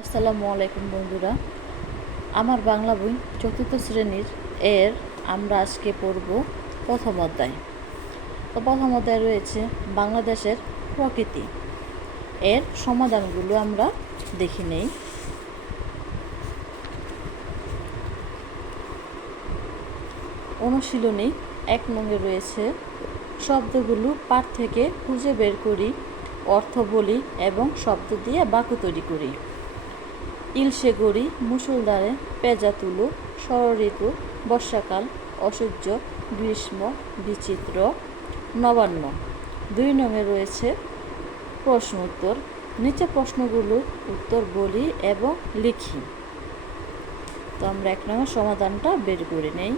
আসসালামু আলাইকুম বন্ধুরা। আমার বাংলা বই চতুর্থ শ্রেণির এর আমরা আজকে পড়ব প্রথম অধ্যায়। তো প্রথম অধ্যায় রয়েছে বাংলাদেশের প্রকৃতি। এর সমাধানগুলো আমরা দেখি নেই। অনুশীলনী এক নঙ্গে রয়েছে, শব্দগুলো পাঠ থেকে খুঁজে বের করি, অর্থ বলি এবং শব্দ দিয়ে বাক্য তৈরি করি। ইলশে গড়ি মুসুলধারে পেঁজা তুলো ষড়ঋতু বর্ষাকাল অসহ্য গ্রীষ্ম, বিচিত্র, নবান্ন। দুই নঙে রয়েছে প্রশ্ন উত্তর। নিচে প্রশ্নগুলোর উত্তর বলি এবং লিখি। তো আমরা এক নম্বর সমাধানটা বের করে নেই।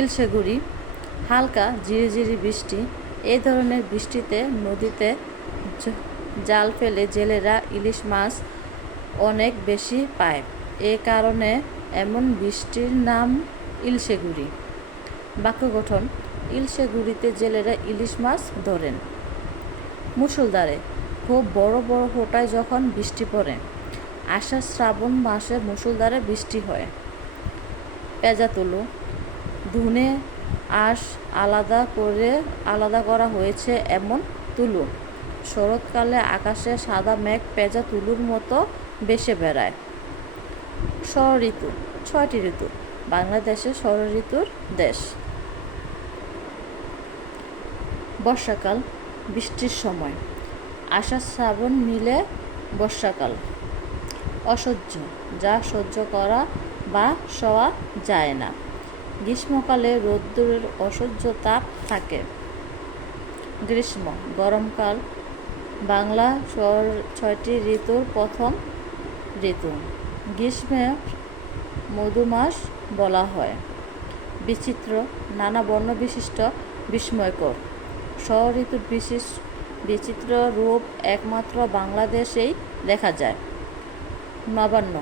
ইলশেগুড়ি হালকা ঝিরিঝিরি বৃষ্টি এই ধরনের বৃষ্টিতে, নদীতে জাল ফেলে জেলেরা ইলিশ মাছ অনেক বেশি পায়। এ কারণে এমন বৃষ্টির নাম ইলশেগুড়ি। বাক্য গঠন ইলশেগুড়িতে জেলেরা ইলিশ মাছ ধরেন। মুসলধারে খুব বড় বড় ফোঁটায় যখন বৃষ্টি পড়ে, আষাঢ় শ্রাবণ মাসে মুসলধারে বৃষ্টি হয়। পেঁজা তুলো ধুনে আঁশ আলাদা করে আলাদা করা হয়েছে এমন তুলো। শরৎকালে আকাশে সাদা মেঘ পেঁজা তুলুর মতো বেসে বেড়ায়। ষড় ঋতু ছয়টি ঋতু বাংলাদেশে ষড় ঋতুর দেশ। বর্ষাকাল, বৃষ্টির সময়। আষাঢ় শ্রাবণ মিলে বর্ষাকাল। অসহ্য, যা সহ্য করা বা সওয়া যায় না। গ্রীষ্মকালে রোদ্দুরের অসহ্য তাপ থাকে। গ্রীষ্ম, গরমকাল বাংলা ছয়টি ঋতুর প্রথম ঋতু। গ্রীষ্মে মধুমাস বলা হয়। বিচিত্র, নানা বর্ণ বিশিষ্ট বিস্ময়কর। ঋতুর বিশেষ বিচিত্র রূপ একমাত্র বাংলাদেশেই দেখা যায়। নবান্ন,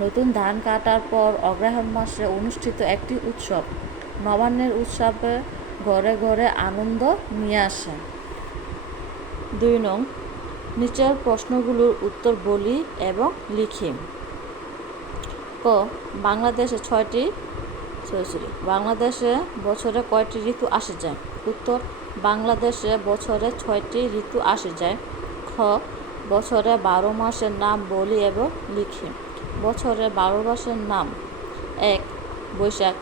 নতুন ধান কাটার পর অগ্রহায়ণ মাসে অনুষ্ঠিত একটি উৎসব। নবান্নের উৎসবে ঘরে ঘরে আনন্দ নিয়ে আসে। দুই নং নিচের প্রশ্নগুলোর উত্তর বলি এবং লিখি। ক, বাংলাদেশে ছয়টি, সরি বাংলাদেশে বছরে কয়টি ঋতু আসে যায়? উত্তর, বাংলাদেশে বছরে ছয়টি ঋতু আসে যায়। খ, বছরে বারো মাসের নাম বলি এবং লিখি। বছরে বারো মাসের নাম। এক, বৈশাখ,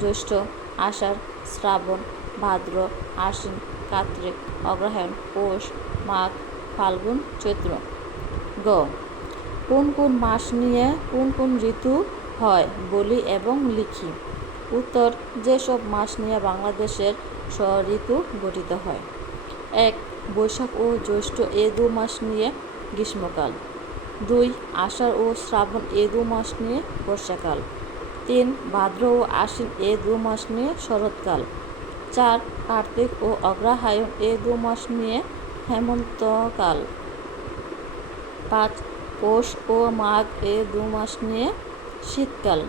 জ্যৈষ্ঠ, আষাঢ়, শ্রাবণ, ভাদ্র, আশ্বিন, কার্তিক, অগ্রহায়ণ, পৌষ, মাঘ ফাল্গুন চৈত্র। গ। কোন কোন মাস নিয়ে কোন কোন ঋতু হয় বলি এবং লিখি। উত্তর যেসব মাস নিয়ে বাংলাদেশের ঋতু গঠিত হয়। এক, বৈশাখ ও জ্যৈষ্ঠ এ দু মাস নিয়ে গ্রীষ্মকাল। দুই, আষাঢ় ও শ্রাবণ এ দু মাস নিয়ে বর্ষাকাল। তিন, ভাদ্র ও আশ্বিন এ দু মাস নিয়ে শরৎকাল। চার, কার্তিক ও অগ্রহায়ণ এ দু মাস নিয়ে হেমন্তকাল। পাঁচ পৌষ ও মাঘ এ দু মাস নিয়ে শীতকাল।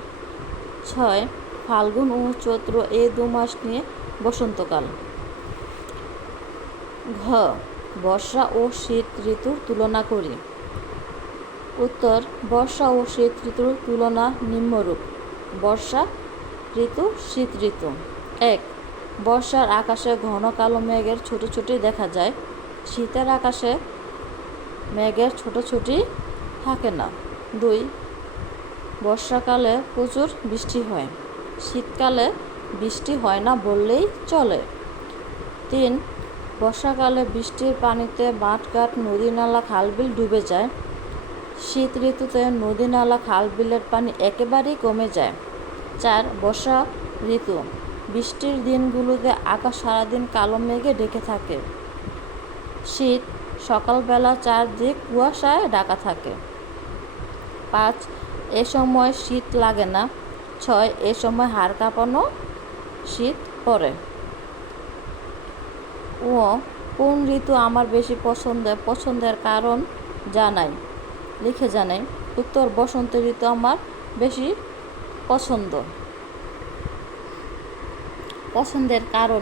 ছয় ফাল্গুন ও চৈত্র এ দু মাস নিয়ে বসন্তকাল। ঘ বর্ষা ও শীত ঋতুর তুলনা করি। উত্তর বর্ষা ও শীত ঋতুর তুলনা নিম্নরূপ। বর্ষা ঋতু, শীত ঋতু। এক বর্ষার আকাশে ঘন কালো মেঘের ছোট ছোটি দেখা যায়। শীতের আকাশে মেঘের ছোট ছোটি থাকে না। দুই, বর্ষাকালে প্রচুর বৃষ্টি হয়। শীতকালে বৃষ্টি হয় না বললেই চলে। তিন, বর্ষাকালে বৃষ্টির পানিতে মাঠঘাট নদী নালা খালবিল ডুবে যায়। শীত ঋতুতে নদী নালা খাল বিলের পানি একেবারেই কমে যায়। চার, বর্ষা ঋতু। বৃষ্টির দিনগুলোতে আকাশ সারাদিন কালো মেঘে ঢেকে থাকে। শীত, সকালবেলা চারদিক কুয়াশায় ঢাকা থাকে। পাঁচ, এ সময় শীত লাগে না। ছয়, এ সময় হাড় কাঁপানো শীত পড়ে। ও, কোন ঋতু আমার বেশি পছন্দের পছন্দের কারণ জানাই, লিখে জানাই। উত্তর, বসন্ত ঋতু আমার বেশি পছন্দ। পছন্দের কারণ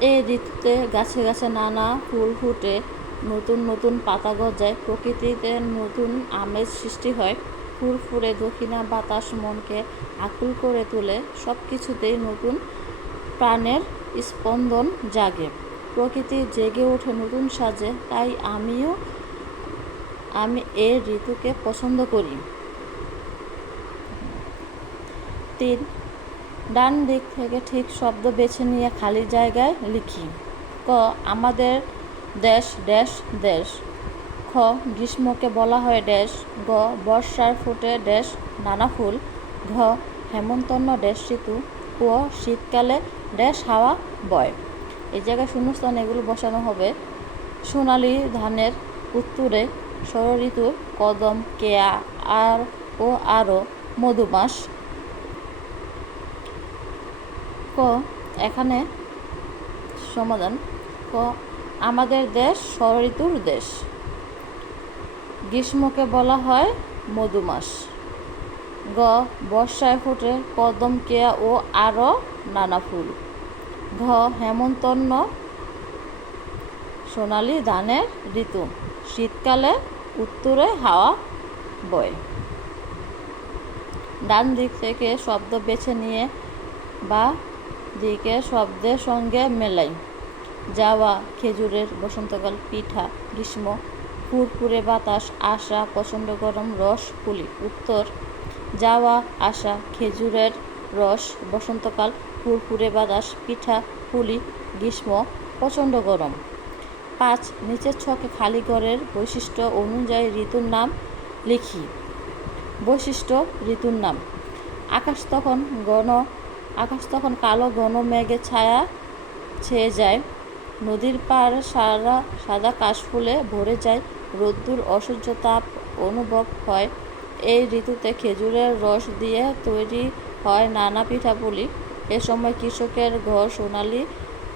এই ঋতুতে গাছে গাছে নানা ফুল ফুটে, নতুন নতুন পাতা গজায়, প্রকৃতিতে নতুন আমেজ সৃষ্টি হয়। ফুরফুরে দক্ষিণা বাতাস মনকে আকুল করে তোলে সব কিছুতেই নতুন প্রাণের স্পন্দন জাগে। প্রকৃতি জেগে ওঠে নতুন সাজে, তাই আমিও, আমি এই ঋতুকে পছন্দ করি। তিন ডান দিক থেকে ঠিক শব্দ বেছে নিয়ে খালি জায়গায় লিখি। ক, আমাদের দেশ ড্যাশ দেশ। খ, গ্রীষ্মকে বলা হয় ড্যাশ গ, বর্ষার ফুটে ড্যাশ নানা ফুল। ঘ হেমন্তন্য ড্যাশ ঋতু ও শীতকালে ড্যাশ হাওয়া বয়। এই জায়গায় শূন্যস্থান এগুলো বসানো হবে। সোনালি ধানের উত্তরে ষড় ঋতুর কদম, কেয়া, আর ও আরও মধুমাস। ক, এখানে সমাধান, ক, আমাদের দেশ ঋতুর দেশ। গ্রীষ্মকে বলা হয় মধুমাস। গ, বর্ষায় ফোটে কদম, কেয়া ও আরও নানা ফুল। ঘ, হেমন্তন্ন সোনালি ধানের ঋতু, শীতকালে উত্তরে হাওয়া বয়। ডান দিক থেকে শব্দ বেছে নিয়ে বা দিকে শব্দের সঙ্গে মেলাই যাওয়া, খেজুরের বসন্তকাল, পিঠা, গ্রীষ্ম, ফুরফুরে বাতাস আসা প্রচণ্ড গরম, রস, পুলি। উত্তর, যাওয়া আসা খেজুরের রস, বসন্তকাল, ফুরফুরে বাতাস, পিঠা, পুলি, গ্রীষ্ম, প্রচণ্ড গরম। পাঁচ, নিচের ছকে খালি ঘরের বৈশিষ্ট্য অনুযায়ী ঋতুর নাম লিখি। বৈশিষ্ট্য, ঋতুর নাম। আকাশ তখন ঘন আকাশ তখন কালো, ঘন মেঘে ছায়া ছেয়ে যায়। নদীর পার সারা, সাদা কাশফুলে ভরে যায়। রোদ্দুর, অসহ্য তাপ অনুভব হয়। এই ঋতুতে খেজুরের রস দিয়ে তৈরি হয় নানা পিঠাপুলি। এ সময় কৃষকের ঘর, সোনালি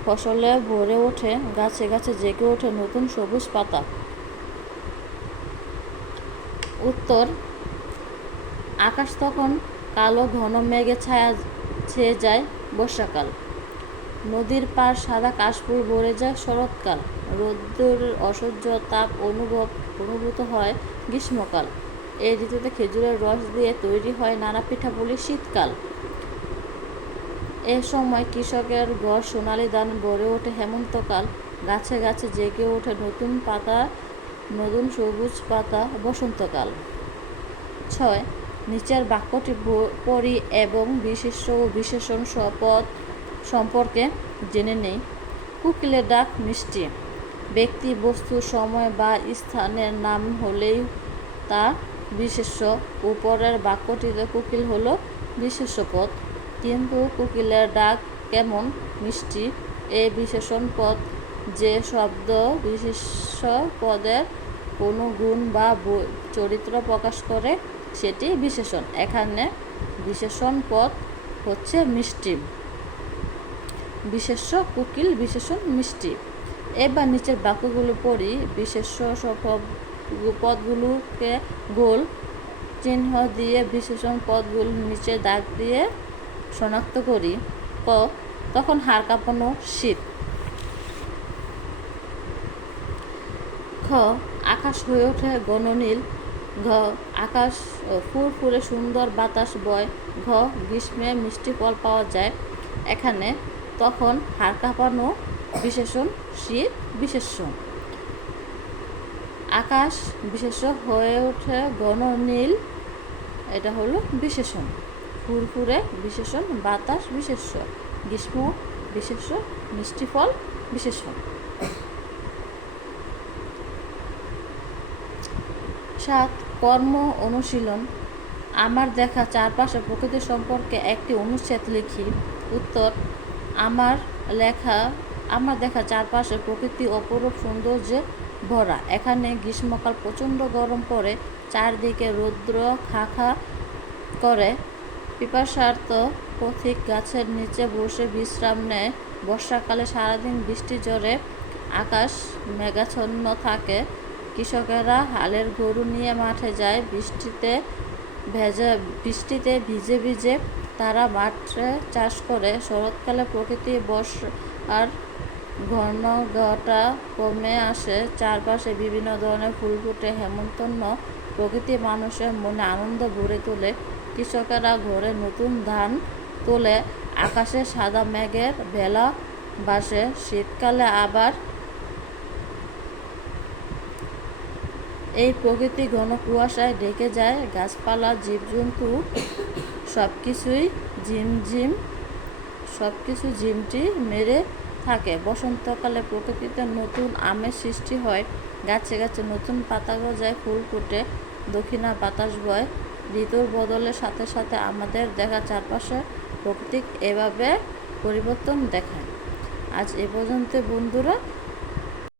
ফসলে ভরে ওঠে, গাছে গাছে জেগে ওঠে নতুন সবুজ পাতা। উত্তর, আকাশ তখন কালো, ঘন মেঘে ছায়া ছেয়ে যায় বর্ষাকাল। নদীর পার সাদা কাশপুর ভরে যায় শরৎকাল। রোদ্দুর অসহ্য তাপ অনুভব, অনুভূত হয় গ্রীষ্মকাল। এই ঋতুতে খেজুরের রস দিয়ে তৈরি হয় নানা পিঠাপুলি শীতকাল। এ সময় কৃষকের ঘর সোনালি ধান গড়ে ওঠে হেমন্তকাল। গাছে গাছে জেগে ওঠে নতুন পাতা, নতুন সবুজ পাতা বসন্তকাল। ছয় নিচের বাক্যটি পড়ি এবং বিশিষ্ট ও বিশেষণ শপথ সম্পর্কে জেনে নেই। কুকিলের ডাক মিষ্টি। ব্যক্তি, বস্তু, সময় বা স্থানের নাম হলেই তা বিশেষ্য। উপরের বাক্যটিতে কুকিল হলো বিশেষ্য পদ কিন্তু কোকিলের ডাক কেমন মিষ্টি? এই বিশেষণ পদ যে শব্দ বিশেষ্য পদের কোনো গুণ বা চরিত্র প্রকাশ করে সেটি বিশেষণ। এখানে বিশেষণ পদ হচ্ছে মিষ্টি। বিশেষ্য, কোকিল, বিশেষণ, মিষ্টি। এবার নিচের বাক্যগুলো পড়ি। বিশেষ্য পদগুলোকে গোল চিহ্ন দিয়ে বিশেষণ পদগুলো নিচে দাগ দিয়ে শনাক্ত করি। ক, তখন হাড় কাঁপানো শীত। খ, আকাশ হয়ে ওঠে গণনীল ঘ, আকাশ ফুরফুরে সুন্দর বাতাস বয়। ঘ, গ্রীষ্মে মিষ্টি ফল পাওয়া যায়। এখানে তখন হাড় কাঁপানো বিশেষণ শীত বিশেষ্য আকাশ বিশেষ্য হয়ে ওঠে ঘন নীল, এটা হলো বিশেষণ। ফুরফুরে বিশেষণ, বাতাস বিশেষ্য গ্রীষ্ম বিশেষ্য মিষ্টি ফল বিশেষণ। সাত কর্ম অনুশীলন। আমার দেখা চারপাশে প্রকৃতি সম্পর্কে একটি অনুচ্ছেদ লিখি। উত্তর, আমার লেখা, আমার দেখা চারপাশে প্রকৃতি অপরূপ সৌন্দর্যে ভরা। এখানে গ্রীষ্মকাল প্রচণ্ড গরম পড়ে, চারদিকে রৌদ্র খা খা করে। পিপাসার্থ পথিক গাছের নিচে বসে বিশ্রাম নেয়। বর্ষাকালে সারাদিন বৃষ্টি জ্বরে আকাশ মেঘাচ্ছন্ন থাকে। কৃষকেরা হালের গরু নিয়ে মাঠে যায়, বৃষ্টিতে ভেজা, বৃষ্টিতে ভিজে ভিজে তারা মাঠে চাষ করে। শরৎকালে প্রকৃতি বর্ষার ঘনঘটা কমে আসে। চারপাশে বিভিন্ন ধরনের ফুল ফুটে হেমন্তন্য প্রকৃতি মানুষের মনে আনন্দ ভরে তোলে। কৃষকেরা ঘরে নতুন ধান তোলে, আকাশে সাদা মেঘের ভেলা বাসে শীতকালে আবার এই প্রকৃতি ঘন কুয়াশায় ঢেকে যায়, গাছপালা, জীবজন্তু সব কিছুই ঝিমঝিম সব কিছু ঝিমটি মেরে থাকে। বসন্তকালে প্রকৃতিতে নতুন আমের সৃষ্টি হয়, গাছে গাছে নতুন পাতা গজায়, ফুল ফুটে, দক্ষিণা বাতাস বয়। ঋতুর বদলের সাথে সাথে আমাদের দেখা চারপাশে প্রকৃতিক এভাবে পরিবর্তন দেখায়। আজ এ পর্যন্ত বন্ধুরা